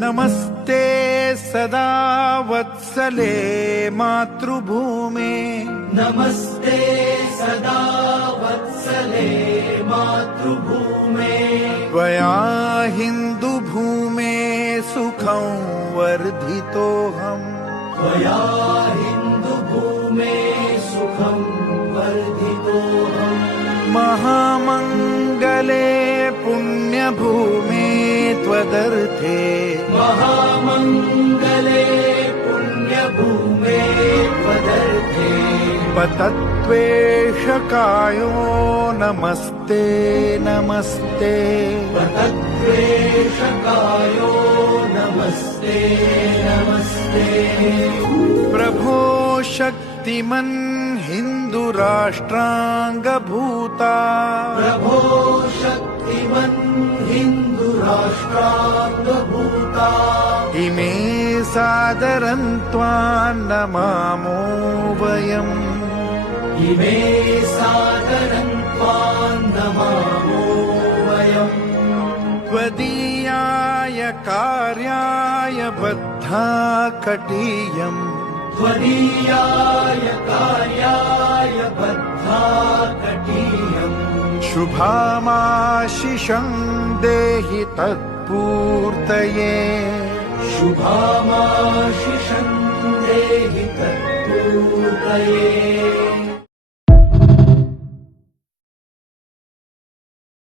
नमस्ते सदा वत्सले मातृभूमे नमस्ते सदा वत्सले मातृभूमे त्वया हिन्दुभूमे सुखं वर्धितोऽहम् त्वया हिन्दुभूमे सुखं वर्धितोऽहम् महामङ्गले पुण्यभूमे त्वदर्थे महामङ्गले पुण्यभूमे त्वदर्थे पतत्वेषकायो नमस्ते नमस्ते पतत्वेषकायो नमस्ते नमस्ते प्रभो शक्तिमन् हिन्दुराष्ट्राङ्गभूता प्रभो शक्तिमन् हिन्दुराष्ट्राङ्गभूता इमे सादरं त्वां नमामो वयम् इमे सादरं त्वां नमामो वयम् त्वदीयाय कार्याय बद्धा कटीयम् त्वदीयाय कार्याय बद्धा कटीयम् शुभामाशिषं देहि तत्पूर्तये शुभामाशिषं देहि तत्पूर्तये